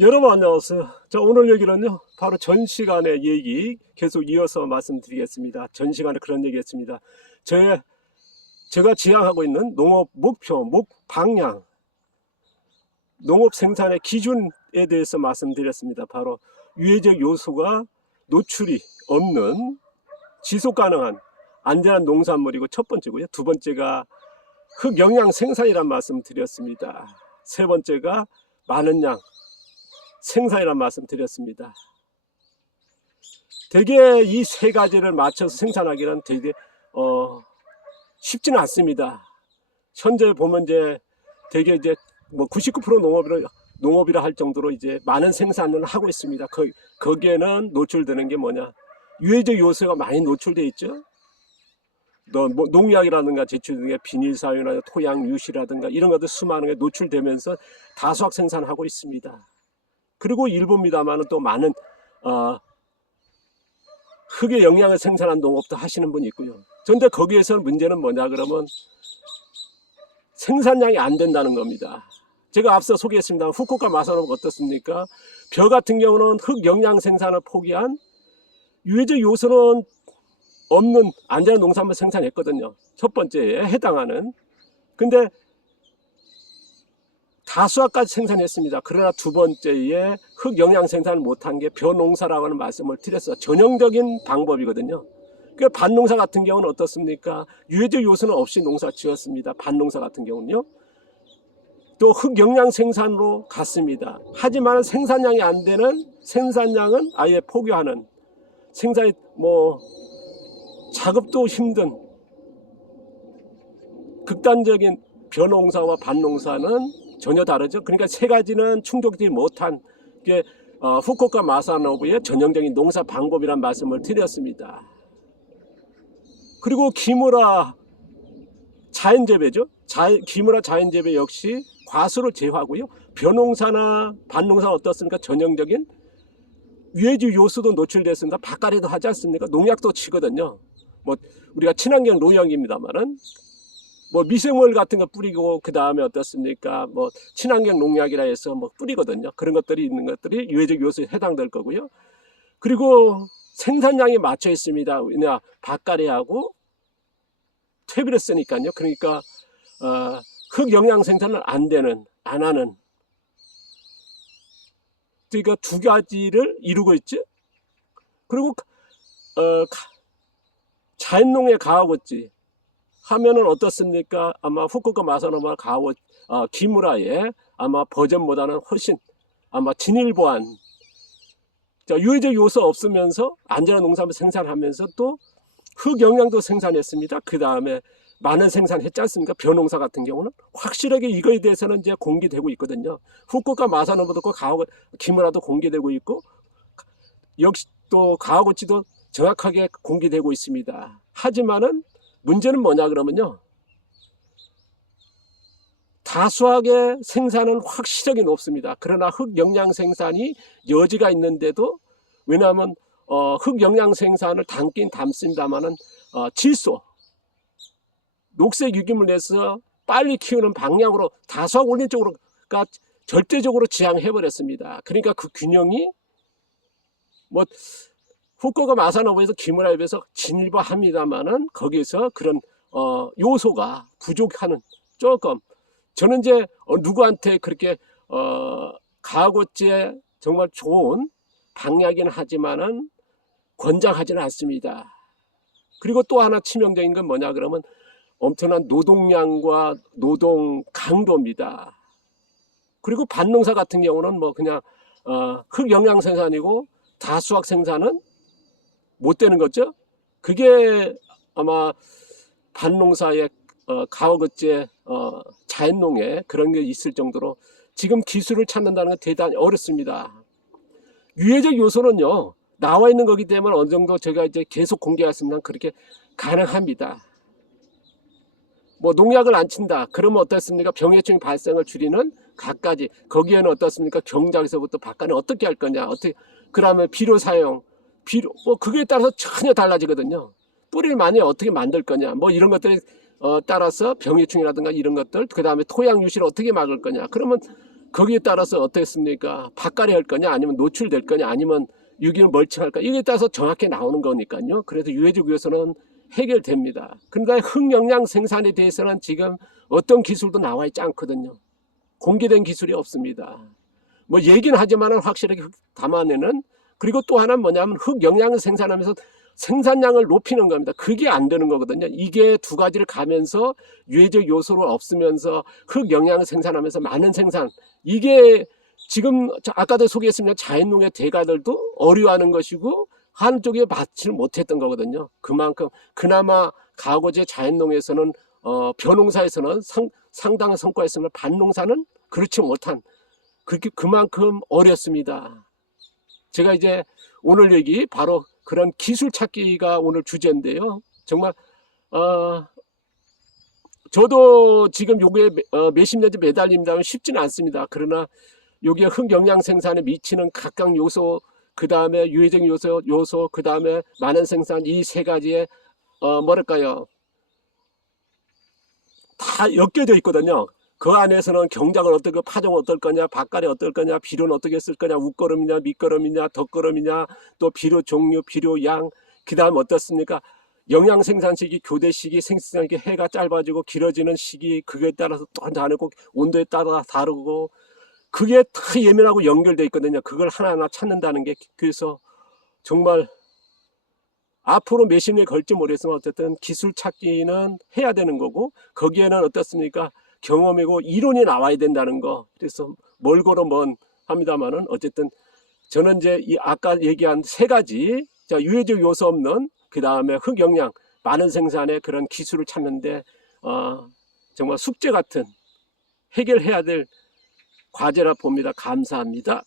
여러분 안녕하세요. 자, 오늘 얘기는요, 바로 전 시간의 얘기 계속 이어서 말씀드리겠습니다. 전 시간에 그런 얘기 했습니다. 제가 지향하고 있는 농업 목표, 방향, 농업 생산의 기준에 대해서 말씀드렸습니다. 바로 유해적 요소가 노출이 없는 지속 가능한 안전한 농산물이고 첫 번째고요. 두 번째가 흑영양 생산이란 말씀 드렸습니다. 세 번째가 많은 양 생산이란 말씀 드렸습니다. 되게 이 세 가지를 맞춰서 생산하기는 되게 쉽지는 않습니다. 현재 보면 되게 뭐 99% 농업이라 할 정도로 많은 생산을 하고 있습니다. 거기에는 노출되는 게 뭐냐? 유해적 요소가 많이 노출되어 있죠. 뭐 농약이라든가 제출 등의 비닐사유나 토양 유시라든가 이런 것들 수많은 게 노출되면서 다수학 생산하고 있습니다. 그리고 일부입니다만 또 많은 흙의 영양을 생산한 농업도 하시는 분이 있고요. 그런데 거기에서는 문제는 뭐냐 그러면 생산량이 안 된다는 겁니다. 제가 앞서 소개했습니다. 후쿠오카 마사노가 어떻습니까? 벼 같은 경우는 흙 영양 생산을 포기한 유해적 요소는 없는 안전한 농산물 생산했거든요. 첫 번째에 해당하는. 근데 다수학까지 생산했습니다. 그러나 두 번째에 흙 영양 생산을 못한 게 벼농사라고 하는 말씀을 드렸어요. 전형적인 방법이거든요. 그 밭농사 같은 경우는 어떻습니까? 유해적 요소는 없이 농사 지었습니다. 밭농사 같은 경우는요. 또 흙 영양 생산으로 갔습니다. 하지만 생산량이 안 되는 생산량은 아예 포기하는 생산이 작업도 힘든 극단적인 벼농사와 밭농사는 전혀 다르죠. 그러니까 세 가지는 충족되지 못한 게 후쿠오카 마사노부의 전형적인 농사 방법이란 말씀을 드렸습니다. 그리고 기무라 자연재배죠. 기무라 자연재배 역시 과수를 제외하고요. 벼농사나 밭농사는 어떻습니까? 전형적인 유해적 요소도 노출됐습니다. 밭갈이도 하지 않습니까? 농약도 치거든요. 우리가 친환경 농약입니다만은 미생물 같은 거 뿌리고 그 다음에 어떻습니까? 친환경 농약이라 해서 뿌리거든요. 그런 것들이 있는 것들이 유해적 요소에 해당될 거고요. 그리고 생산량이 맞춰 있습니다. 왜냐 밭갈이하고 퇴비를 쓰니까요. 그러니까 흙 영양 생산을 안 하는 그러니까 두 가지를 이루고 있죠. 그리고 자연농에 가하겠지 하면은 어떻습니까? 아마 후쿠오카 마사노마 기무라의 아마 버전보다는 훨씬 아마 진일보한 유해적 요소 없으면서 안전한 농산물 생산하면서 또 흙영양도 생산했습니다. 그 다음에 많은 생산했지 않습니까? 벼농사 같은 경우는 확실하게 이거에 대해서는 이제 공개되고 있거든요. 후쿠오카 마사노마도 기무라도 공개되고 있고 역시 또 가하구치도 정확하게 공개되고 있습니다. 하지만은 문제는 뭐냐 그러면요. 다수학의 생산은 확실하게 높습니다. 그러나 흙 영양 생산이 여지가 있는데도 왜냐하면 흙 영양 생산을 담긴 담습니다만은 질소, 녹색 유기물 내서 빨리 키우는 방향으로 다수학 원리 쪽으로가 절대적으로 지향해버렸습니다. 그러니까 그 균형이 후쿠오카 마사노부에서 기무라에 비해서 진일보합니다만은 거기에서 그런 요소가 부족하는 조금 저는 누구한테 그렇게 가하구치에 정말 좋은 방약이긴 하지만은 권장하지는 않습니다. 그리고 또 하나 치명적인 건 뭐냐 그러면 엄청난 노동량과 노동 강도입니다. 그리고 밭농사 같은 경우는 그냥 흙영양 생산이고 다수학 생산은 못 되는 거죠. 그게 아마 밭농사의 가하구치의 자연농에 그런 게 있을 정도로 지금 기술을 찾는다는 건 대단히 어렵습니다. 유해적 요소는요 나와 있는 거기 때문에 어느 정도 제가 계속 공개했으면 그렇게 가능합니다. 농약을 안 친다 그러면 어떻습니까? 병해충 발생을 줄이는 갖가지 거기에는 어떻습니까? 경작에서부터 밭간을 어떻게 할 거냐 그다음에 비료 사용 그거에 따라서 전혀 달라지거든요. 뿌리를 많이 어떻게 만들 거냐 이런 것들에 따라서 병해충이라든가 이런 것들 그 다음에 토양 유실을 어떻게 막을 거냐 그러면 거기에 따라서 어떻습니까? 밭갈이 할 거냐, 아니면 노출될 거냐, 아니면 유기농 멀칭할 거냐, 이에 따라서 정확히 나오는 거니까요. 그래서 유해적 요소는 해결됩니다. 그러니까 흑영양 생산에 대해서는 지금 어떤 기술도 나와 있지 않거든요. 공개된 기술이 없습니다. 뭐 얘기는 하지만 확실하게 담아내는, 그리고 또 하나는 뭐냐면 흑영양을 생산하면서 생산량을 높이는 겁니다. 그게 안 되는 거거든요. 이게 두 가지를 가면서 유해적 요소를 없으면서 흑영양을 생산하면서 많은 생산, 이게 지금 아까도 소개했습니다. 자연농의 대가들도 어려워하는 것이고 한쪽에 맞지를 못했던 거거든요. 그만큼 그나마 가고제 자연농에서는 벼농사에서는 상당한 성과가 있으면 밭농사는 그렇지 못한, 그렇게 그만큼 어렵습니다. 제가 이제 오늘 얘기 바로 그런 기술 찾기가 오늘 주제인데요. 정말 저도 지금 요게 몇십 년째 매달립니다면 쉽지는 않습니다. 그러나 여기에 흑영양 생산에 미치는 각각 요소, 그 다음에 유해적 요소, 그 다음에 많은 생산, 이 세 가지에 뭐랄까요, 다 엮여져 있거든요. 그 안에서는 경작은 어떻게, 파종은 어떨 거냐, 밭갈이 어떨 거냐, 비료는 어떻게 쓸 거냐, 웃거름이냐, 밑거름이냐, 덧거름이냐, 또 비료 종류, 비료 양, 그 다음 어떻습니까? 영양 생산 시기, 교대 시기, 생산 시기, 해가 짧아지고 길어지는 시기, 그거에 따라서 또 다르고 온도에 따라 다르고, 그게 다 예민하고 연결돼 있거든요. 그걸 하나하나 찾는다는 게, 그래서 정말 앞으로 몇십 년이 걸지 모르겠지만 어쨌든 기술 찾기는 해야 되는 거고, 거기에는 어떻습니까? 경험이고 이론이 나와야 된다는 거. 그래서 멀고로 먼 합니다만은 어쨌든 저는 이제 이 아까 얘기한 세 가지, 자, 유해적 요소 없는, 그 다음에 흑영양 많은 생산의 그런 기술을 찾는데 정말 숙제 같은 해결해야 될 과제라 봅니다. 감사합니다.